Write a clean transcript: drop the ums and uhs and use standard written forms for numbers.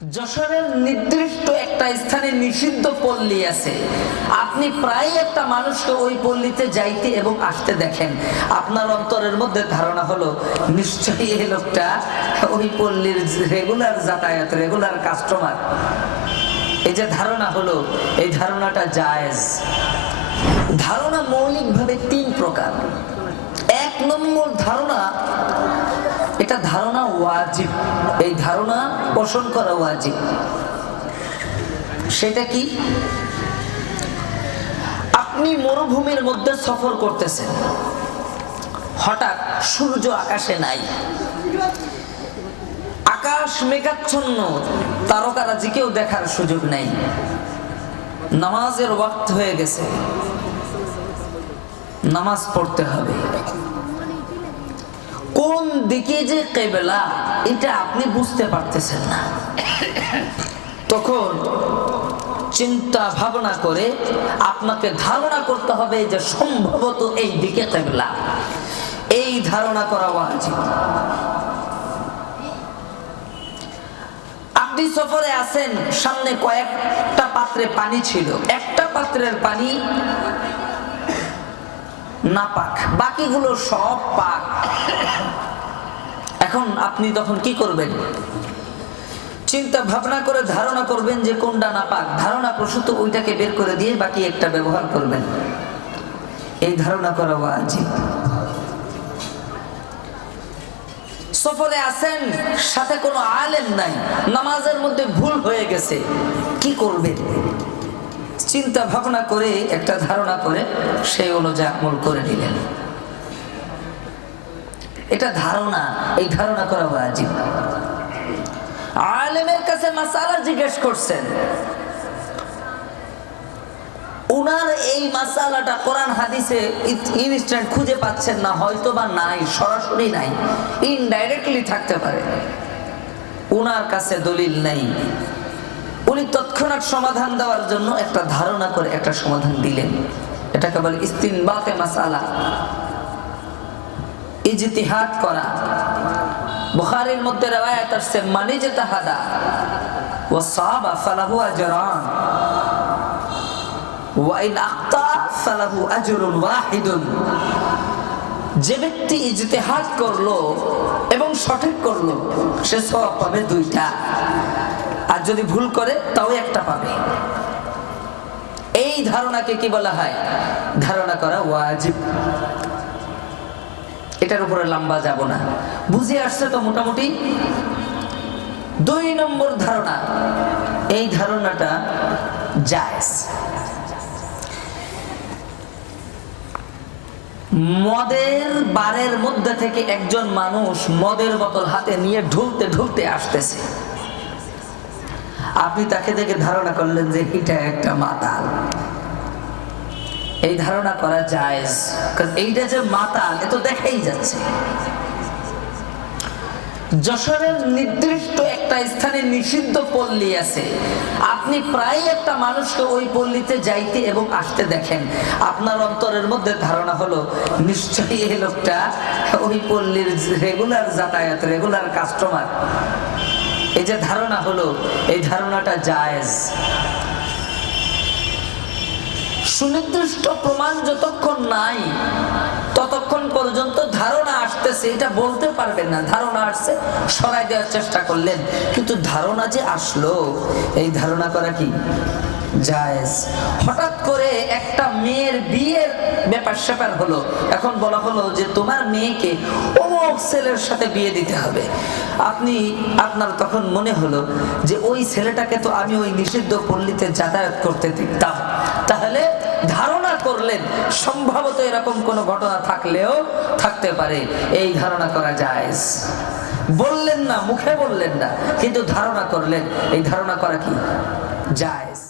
যশোরের নির্দিষ্ট একটা স্থানে নিষিদ্ধ পল্লী আছে। আপনি প্রায় একটা মানুষকে ওই পল্লীতে যাইতে এবং আসতে দেখেন, আপনার অন্তরের মধ্যে ধারণা হলো নিশ্চয়ই এই লোকটা ওই পল্লীর রেগুলার যাতায়াত, রেগুলার কাস্টমার। এই যে ধারণা হলো, এই ধারণাটা জায়েজ। ধারণা মৌলিকভাবে তিন প্রকার। এক নম্বর ধারণা, এটা ধারণা ওয়াজিব, এই ধারণা পোষণ করা ওয়াজিব। সেটা কি? আপনি মরুভূমির মধ্যে সফর করতেছেন, হঠাৎ সূর্য আকাশে নাই, আকাশ মেঘাচ্ছন্ন, তারকারাজিকেও দেখার সুযোগ নাই, নামাজের ওয়াক্ত হয়ে গেছে, নামাজ পড়তে হবে। কোন দিকে যে কিবলা এটা আপনি বুঝতে পারতেছেন না। তখন চিন্তা ভাবনা করে আপনাকে ধারণা করতে হবে যে সম্ভবত এই দিকে কিবলা। এই ধারণা করা উচিত। আপনি সফরে আছেন, সামনে কয়েকটা পাত্রে পানি ছিল, একটা পাত্রের পানি নাপাক, বাকিগুলো সব পাক। এখন আপনি তখন কি করবেন? চিন্তা ভাবনা করে ধারণা করবেন যে কোনটা নাপাক, ধারণা প্রসূত ওইটাকে বের করে দিয়ে বাকি একটা ব্যবহার করবেন। এই ধারণা করা উচিত। সফরে আছেন, সাথে কোনো আলেম নাই, নামাজের মধ্যে ভুল হয়ে গেছে, কি করবেন? চিন্তা ভাবনা করে একটা ধারণা করে সেই অনুযায়ী আমল করে নিলেন। এটা ধারণা, এই ধারণা করা ওয়াজিব। আলেমের কাছে মাসালা জিজ্ঞেস করছেন, উনার এই মাসালাটা কোরআন হাদিসে ইনস্ট্যান্ট খুঁজে পাচ্ছেন না, হয়তো বা নাই, সরাসরি নাই, ইনডাইরেক্টলি থাকতে পারে, উনার কাছে দলিল নাই। উনি তৎক্ষণাৎ সমাধান দেওয়ার জন্য একটা ধারণা করে একটা সমাধান দিলেন। এটাকে বলে ইস্তিনবাতে মাসালা, ইজতিহাদ করা। বুখারীর মধ্যে রওয়ায়াত আছে, মানি ইজতাহাদা ওয়া সাবা ফালাহু আজরান ওয়া ইন আখতা ফালাহু আজরুন ওয়াহিদুন। যে ব্যক্তি ইজতিহাদ করলো এবং সঠিক করলো, সে সওয়াব পাবে দুইটা, আর যদি ভুল করে তাও একটা পাবে। এই ধারণাকে কি বলা হয়? ধারণা করা ওয়াজিব। এটার উপরে লম্বা যাব না, বুঝে আসছে তো মোটামুটি। দুই নম্বর ধারণা, এই ধারণাটা জায়েজ। মদের বারের মধ্যে থেকে একজন মানুষ মদের বোতল হাতে নিয়ে ঢুলতে ঢুলতে আসতেছে, আপনি তাকে দেখে ধারণা করলেন যে এটা একটা মাতাল। এই ধারণা করা জায়েজ, কারণ এইটা যে মাতাল এ তো দেখাই যাচ্ছে। যশোরের নির্দিষ্ট একটা স্থানে নিষিদ্ধ পল্লী আছে। আপনি প্রায় একটা মানুষকে ওই পল্লীতে যাইতে এবং আসতে দেখেন, আপনার অন্তরের মধ্যে ধারণা হলো নিশ্চয়ই এই লোকটা ওই পল্লীর রেগুলার যাতায়াত, রেগুলার কাস্টমার। এই যে ধারণা হলো, এই ধারণাটা জায়েজ। সুনির্দিষ্ট প্রমাণ যতক্ষণ নাই ততক্ষণ পর্যন্ত ধারণা আসতেছে এটা বলতে পারবেন না। ধারণা আসছে, সরাই দেওয়ার চেষ্টা করলেন, কিন্তু ধারণা যে আসলো, এই ধারণা করা কি জায়েজ। হঠাৎ করে একটা মেয়ের বিয়ের ব্যাপার স্যাপার হলো, এখন বলা হলো যে তোমার মেয়েকে অমুক ছেলের সাথে বিয়ে দিতে হবে। আপনার তখন মনে হলো যে ওই ছেলেটাকে তো আমি ওই নিষিদ্ধ পল্লীতে যাতায়াত করতে দেখতাম, তাহলে ধারণা করলেন সম্ভবত এরকম কোনো ঘটনা থাকলেও থাকতে পারে। এই ধারণা করা জায়েজ। বললেন না, মুখে বললেন না, কিন্তু ধারণা করলেন। এই ধারণা করা কি জায়েজ।